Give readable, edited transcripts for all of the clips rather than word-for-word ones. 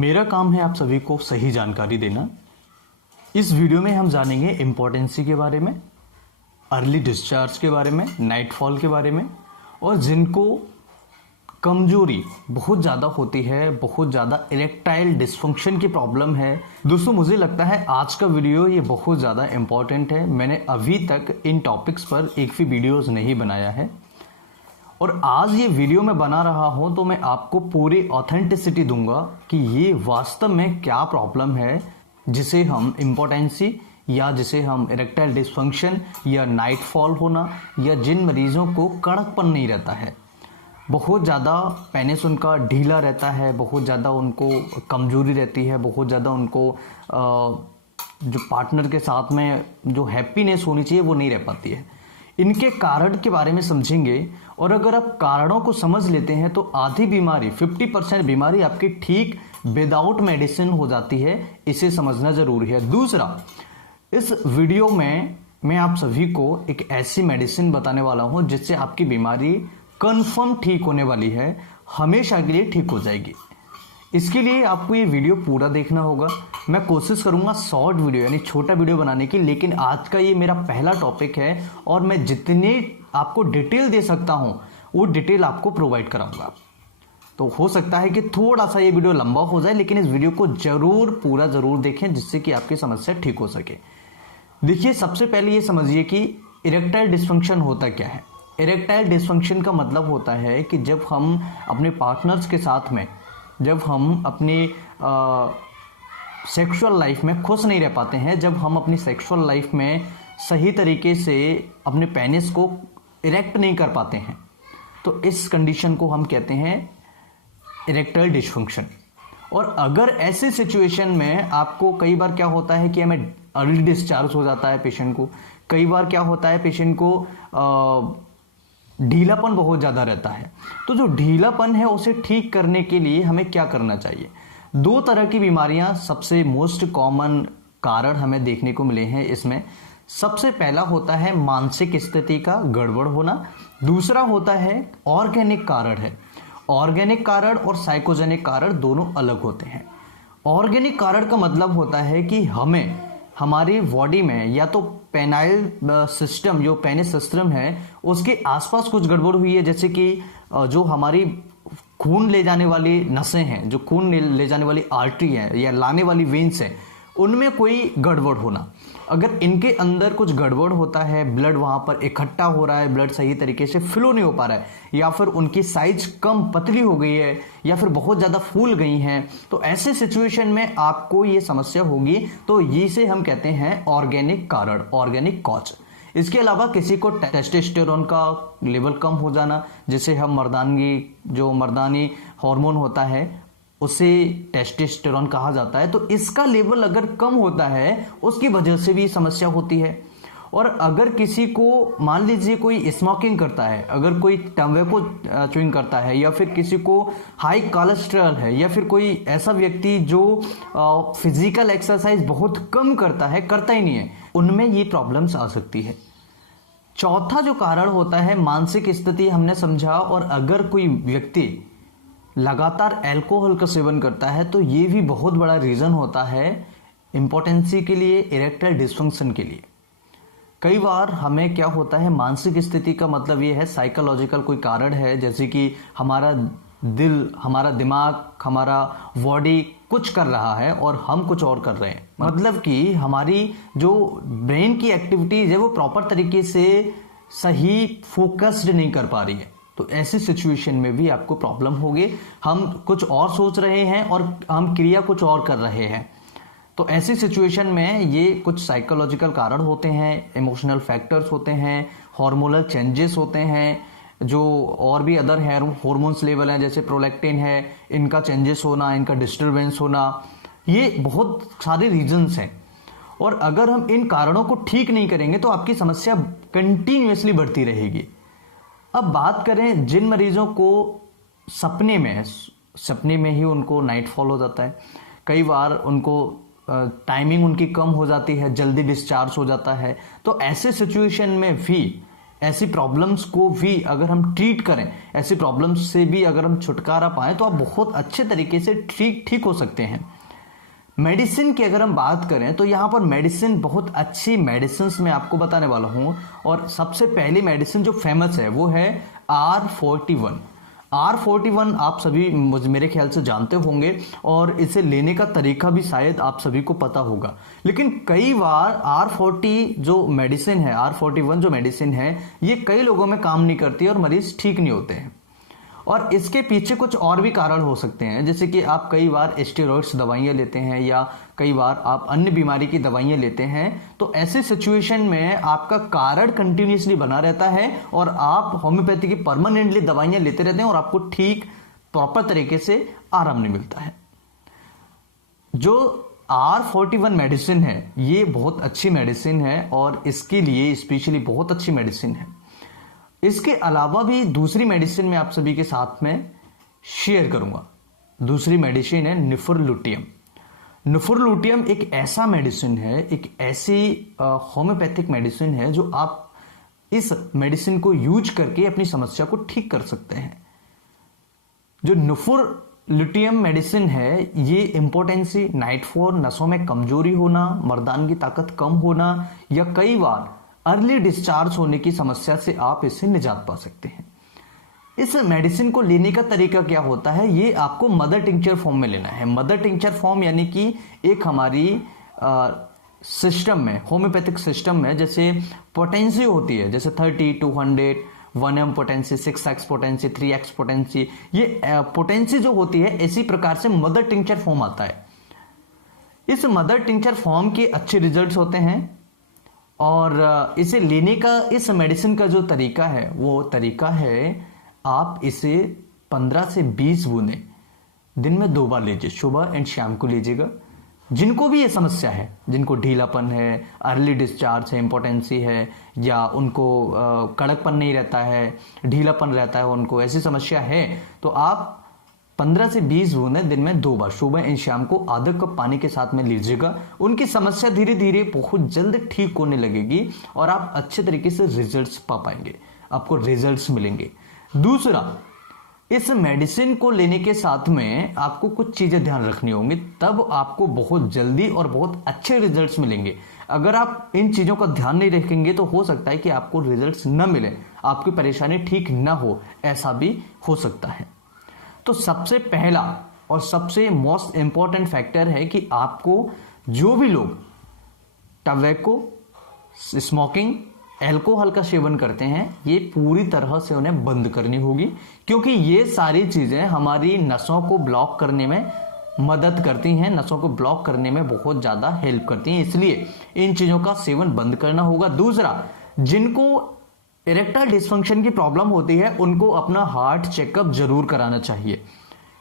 मेरा काम है आप सभी को सही जानकारी देना। इस वीडियो में हम जानेंगे इम्पोर्टेंसी के बारे में, अर्ली डिस्चार्ज के बारे में, नाइटफॉल के बारे में, और जिनको कमजोरी बहुत ज़्यादा होती है, बहुत ज़्यादा इरेक्टाइल डिस्फंक्शन की प्रॉब्लम है। दोस्तों, मुझे लगता है आज का वीडियो ये बहुत ज़्यादा इम्पॉर्टेंट है। मैंने अभी तक इन टॉपिक्स पर एक भी वीडियोस नहीं बनाया है और आज ये वीडियो मैं बना रहा हूँ तो मैं आपको पूरी ऑथेंटिसिटी दूंगा कि ये वास्तव में क्या प्रॉब्लम है जिसे हम इम्पोर्टेंसी या जिसे हम इरेक्टाइल डिस्फंक्शन या नाइटफॉल होना, या जिन मरीजों को कड़कपन नहीं रहता है, बहुत ज़्यादा पेनिस उनका ढीला रहता है, बहुत ज़्यादा उनको कमजोरी रहती है, बहुत ज़्यादा उनको जो पार्टनर के साथ में जो हैप्पीनेस होनी चाहिए वो नहीं रह पाती है। इनके कारण के बारे में समझेंगे और अगर आप कारणों को समझ लेते हैं तो आधी बीमारी 50% बीमारी आपकी ठीक विदाउट मेडिसिन हो जाती है। इसे समझना जरूरी है। दूसरा, इस वीडियो में मैं आप सभी को एक ऐसी मेडिसिन बताने वाला हूं जिससे आपकी बीमारी कंफर्म ठीक होने वाली है, हमेशा के लिए ठीक हो जाएगी। इसके लिए आपको ये वीडियो पूरा देखना होगा। मैं कोशिश करूंगा शॉर्ट वीडियो यानी छोटा वीडियो बनाने की, लेकिन आज का ये मेरा पहला टॉपिक है और मैं जितने आपको डिटेल दे सकता हूं वो डिटेल आपको प्रोवाइड कराऊंगा। तो हो सकता है कि थोड़ा सा ये वीडियो लंबा हो जाए, लेकिन इस वीडियो को पूरा जरूर देखें जिससे कि आपकी समस्या ठीक हो सके। देखिए, सबसे पहले ये समझिए कि इरेक्टाइल डिस्फंक्शन होता क्या है। इरेक्टाइल डिस्फंक्शन का मतलब होता है कि जब हम अपने पार्टनर्स के साथ में, जब हम अपनी सेक्सुअल लाइफ में खुश नहीं रह पाते हैं, जब हम अपनी सेक्सुअल लाइफ में सही तरीके से अपने पेनिस को इरेक्ट नहीं कर पाते हैं, तो इस कंडीशन को हम कहते हैं इरेक्टाइल डिस्फंक्शन। और अगर ऐसे सिचुएशन में आपको कई बार क्या होता है कि हमें अर्ली डिस्चार्ज हो जाता है पेशेंट को, कई बार क्या होता है पेशेंट को ढीलापन बहुत ज़्यादा रहता है, तो जो ढीलापन है उसे ठीक करने के लिए हमें क्या करना चाहिए। दो तरह की बीमारियां सबसे मोस्ट कॉमन कारण हमें देखने को मिले हैं इसमें। सबसे पहला होता है मानसिक स्थिति का गड़बड़ होना, दूसरा होता है ऑर्गेनिक कारण है। ऑर्गेनिक कारण और साइकोजेनिक कारण दोनों अलग होते हैं। ऑर्गेनिक कारण का मतलब होता है कि हमें हमारी बॉडी में या तो पेनाइल सिस्टम, जो पेनिस सिस्टम है, उसके आसपास कुछ गड़बड़ हुई है, जैसे कि जो हमारी खून ले जाने वाली नसें हैं, जो खून ले जाने वाली आर्टरी है या लाने वाली वेन्स है, उनमें कोई गड़बड़ होना। अगर इनके अंदर कुछ गड़बड़ होता है, ब्लड वहां पर इकट्ठा हो रहा है, ब्लड सही तरीके से फ्लो नहीं हो पा रहा है, या फिर उनकी साइज कम पतली हो गई है, या फिर बहुत ज्यादा फूल गई हैं, तो ऐसे सिचुएशन में आपको ये समस्या होगी। तो इसे हम कहते हैं ऑर्गेनिक कारण, ऑर्गेनिक कॉज। इसके अलावा किसी को टेस्टोस्टेरोन का लेवल कम हो जाना, जिसे हम मर्दानी हार्मोन होता है उसे टेस्टोस्टेरोन कहा जाता है, तो इसका लेवल अगर कम होता है उसकी वजह से भी समस्या होती है। और अगर किसी को, मान लीजिए कोई स्मोकिंग करता है, अगर कोई टम्बैको च्युइंग करता है, या फिर किसी को हाई कोलेस्ट्रॉल है, या फिर कोई ऐसा व्यक्ति जो फिजिकल एक्सरसाइज बहुत कम करता है, करता ही नहीं है, उनमें ये प्रॉब्लम्स आ सकती है। चौथा जो कारण होता है मानसिक स्थिति, हमने समझा। और अगर कोई व्यक्ति लगातार अल्कोहल का सेवन करता है तो ये भी बहुत बड़ा रीजन होता है इम्पोर्टेंसी के लिए, इरेक्टाइल डिस्फंक्शन के लिए। कई बार हमें क्या होता है, मानसिक स्थिति का मतलब ये है साइकोलॉजिकल कोई कारण है, जैसे कि हमारा दिल, हमारा दिमाग, हमारा बॉडी कुछ कर रहा है और हम कुछ और कर रहे हैं। मतलब कि हमारी जो ब्रेन की एक्टिविटीज है वो प्रॉपर तरीके से सही फोकस्ड नहीं कर पा रही है। तो ऐसी सिचुएशन में भी आपको प्रॉब्लम होगी। हम कुछ और सोच रहे हैं और हम क्रिया कुछ और कर रहे हैं। तो ऐसी सिचुएशन में ये कुछ साइकोलॉजिकल कारण होते हैं, इमोशनल फैक्टर्स होते हैं, हार्मोनल चेंजेस होते हैं, जो और भी अदर हार्मोन्स लेवल हैं, जैसे प्रोलैक्टिन है, इनका चेंजेस होना, इनका डिस्टर्बेंस होना, ये बहुत सारे रीजंस हैं। और अगर हम इन कारणों को ठीक नहीं करेंगे तो आपकी समस्या कंटिन्यूअसली बढ़ती रहेगी। अब बात करें जिन मरीजों को सपने में ही उनको नाइटफॉल हो जाता है, कई बार उनको टाइमिंग उनकी कम हो जाती है, जल्दी डिस्चार्ज हो जाता है, तो ऐसे सिचुएशन में भी ऐसी प्रॉब्लम्स को भी अगर हम ट्रीट करें, ऐसी प्रॉब्लम्स से भी अगर हम छुटकारा पाएं, तो आप बहुत अच्छे तरीके से ठीक हो सकते हैं। मेडिसिन की अगर हम बात करें तो यहां पर मेडिसिन, बहुत अच्छी मेडिसिन मैं आपको बताने वाला हूं। और सबसे पहली मेडिसिन जो फेमस है वो है R41। R41 आप सभी मेरे ख्याल से जानते होंगे और इसे लेने का तरीका भी शायद आप सभी को पता होगा। लेकिन कई बार R41 जो मेडिसिन है ये कई लोगों में काम नहीं करती और मरीज ठीक नहीं होते हैं। और इसके पीछे कुछ और भी कारण हो सकते हैं, जैसे कि आप कई बार स्टेरॉइड्स दवाइयां लेते हैं या कई बार आप अन्य बीमारी की दवाइयां लेते हैं। तो ऐसे सिचुएशन में आपका कारण कंटिन्यूसली बना रहता है और आप होम्योपैथी की परमानेंटली दवाइयां लेते रहते हैं और आपको ठीक प्रॉपर तरीके से आराम नहीं मिलता है। जो R41 मेडिसिन है ये बहुत अच्छी मेडिसिन है और इसके लिए स्पेशली बहुत अच्छी मेडिसिन है। इसके अलावा भी दूसरी मेडिसिन मैं आप सभी के साथ में शेयर करूंगा। दूसरी मेडिसिन है निफरलुटियम। निफरलुटियम एक ऐसा मेडिसिन है, एक ऐसी होम्योपैथिक मेडिसिन है जो आप इस मेडिसिन को यूज करके अपनी समस्या को ठीक कर सकते हैं। जो निफरलुटियम मेडिसिन है ये इंपोर्टेंसी, नाइट फोर, नसों में कमजोरी होना, मर्दान की ताकत कम होना या कई बार अर्ली डिस्चार्ज होने की समस्या से आप इससे निजात पा सकते हैं। इस मेडिसिन को लेने का तरीका क्या होता है, ये आपको मदर टिंचर फॉर्म में लेना है। मदर टिंचर फॉर्म यानी कि एक हमारी सिस्टम में, होम्योपैथिक सिस्टम में जैसे पोटेंसी होती है, जैसे 30, 200, 1m potency, 6x potency, 3x potency, ये पोटेंसी जो होती है इसी प्रकार से मदर टिंचर फॉर्म आता है। इस मदर टिंचर फॉर्म के अच्छे रिजल्ट्स होते हैं और इसे लेने का, इस मेडिसिन का जो तरीका है वो तरीका है आप इसे 15 से 20 बूंदें दिन में 2 बार लीजिए, सुबह एंड शाम को लीजिएगा। जिनको भी ये समस्या है, जिनको ढीलापन है, अर्ली डिस्चार्ज है, इंपोर्टेंसी है या उनको कड़कपन नहीं रहता है, ढीलापन रहता है, उनको ऐसी समस्या है, तो आप 15 से 20 बूंदें दिन में 2 बार सुबह एंड शाम को आधा कप पानी के साथ में लीजिएगा। उनकी समस्या धीरे धीरे बहुत जल्द ठीक होने लगेगी और आप अच्छे तरीके से रिजल्ट्स पा पाएंगे, आपको रिजल्ट्स मिलेंगे। दूसरा, इस मेडिसिन को लेने के साथ में आपको कुछ चीजें ध्यान रखनी होंगी, तब आपको बहुत जल्दी और बहुत अच्छे रिजल्ट्स मिलेंगे। अगर आप इन चीजों का ध्यान नहीं रखेंगे तो हो सकता है कि आपको रिजल्ट्स न मिले, आपकी परेशानी ठीक न हो, ऐसा भी हो सकता है। तो सबसे पहला और सबसे मोस्ट इंपॉर्टेंट फैक्टर है कि आपको, जो भी लोग टबैको, स्मोकिंग, अल्कोहल का सेवन करते हैं, ये पूरी तरह से उन्हें बंद करनी होगी, क्योंकि ये सारी चीजें हमारी नसों को ब्लॉक करने में मदद करती हैं, नसों को ब्लॉक करने में बहुत ज्यादा हेल्प करती हैं, इसलिए इन चीजों का सेवन बंद करना होगा। दूसरा, जिनको इरेक्टाइल डिस्फंक्शन की प्रॉब्लम होती है उनको अपना हार्ट चेकअप जरूर कराना चाहिए।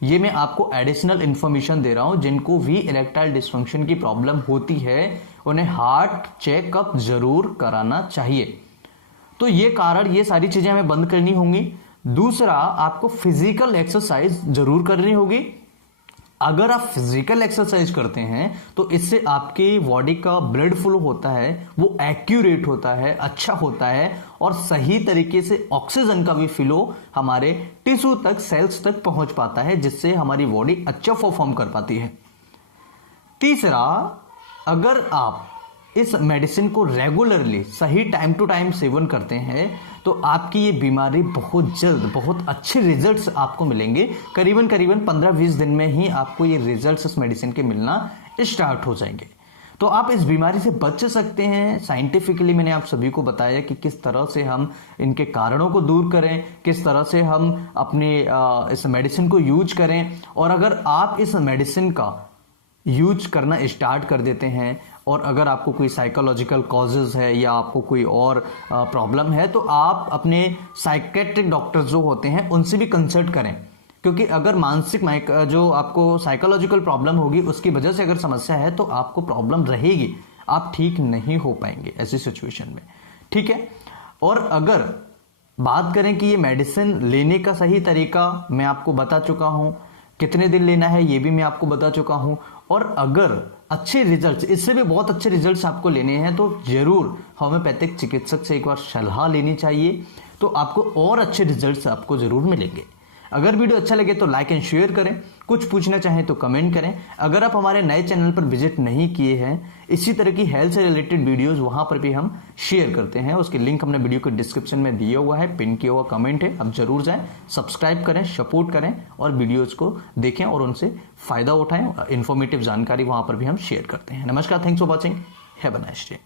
ये मैं आपको एडिशनल इंफॉर्मेशन दे रहा हूं। जिनको भी इरेक्टाइल डिस्फंक्शन की प्रॉब्लम होती है उन्हें हार्ट चेकअप जरूर कराना चाहिए। तो ये कारण, ये सारी चीजें हमें बंद करनी होंगी। दूसरा, आपको फिजिकल एक्सरसाइज जरूर करनी होगी। अगर आप फिजिकल एक्सरसाइज करते हैं तो इससे आपकी बॉडी का ब्लड फ्लो होता है वो एक्यूरेट होता है, अच्छा होता है और सही तरीके से ऑक्सीजन का भी फ्लो हमारे टिश्यू तक, सेल्स तक पहुंच पाता है, जिससे हमारी बॉडी अच्छा परफॉर्म कर पाती है। तीसरा, अगर आप इस मेडिसिन को रेगुलरली सही टाइम टू टाइम सेवन करते हैं तो आपकी ये बीमारी बहुत जल्द, बहुत अच्छे रिजल्ट्स आपको मिलेंगे। करीबन 15-20 दिन में ही आपको ये रिजल्ट्स इस मेडिसिन के मिलना स्टार्ट हो जाएंगे। तो आप इस बीमारी से बच सकते हैं। साइंटिफिकली मैंने आप सभी को बताया कि किस तरह से हम इनके कारणों को दूर करें, किस तरह से हम अपने इस मेडिसिन को यूज करें। और अगर आप इस मेडिसिन का यूज करना स्टार्ट कर देते हैं और अगर आपको कोई साइकोलॉजिकल कॉजेज है या आपको कोई और प्रॉब्लम है तो आप अपने साइकेट्रिक डॉक्टर्स जो होते हैं उनसे भी कंसल्ट करें, क्योंकि अगर मानसिक जो आपको साइकोलॉजिकल प्रॉब्लम होगी उसकी वजह से अगर समस्या है तो आपको प्रॉब्लम रहेगी, आप ठीक नहीं हो पाएंगे ऐसी सिचुएशन में। ठीक है। और अगर बात करें कि ये मेडिसिन लेने का सही तरीका मैं आपको बता चुका हूं, कितने दिन लेना है ये भी मैं आपको बता चुका हूं। और अगर अच्छे रिजल्ट्स, इससे भी बहुत अच्छे रिजल्ट्स आपको लेने हैं तो जरूर होम्योपैथिक चिकित्सक से एक बार सलाह लेनी चाहिए, तो आपको और अच्छे रिजल्ट्स आपको जरूर मिलेंगे। अगर वीडियो अच्छा लगे तो लाइक एंड शेयर करें, कुछ पूछना चाहें तो कमेंट करें। अगर आप हमारे नए चैनल पर विजिट नहीं किए हैं, इसी तरह की हेल्थ से रिलेटेड वीडियोस वहां पर भी हम शेयर करते हैं, उसके लिंक हमने वीडियो के डिस्क्रिप्शन में दिया हुआ है, पिन किया हुआ कमेंट है, आप जरूर जाएं, सब्सक्राइब करें, सपोर्ट करें और वीडियोज को देखें और उनसे फायदा उठाएं। इन्फॉर्मेटिव जानकारी वहां पर भी हम शेयर करते हैं। नमस्कार, thanks for watching, have a nice day.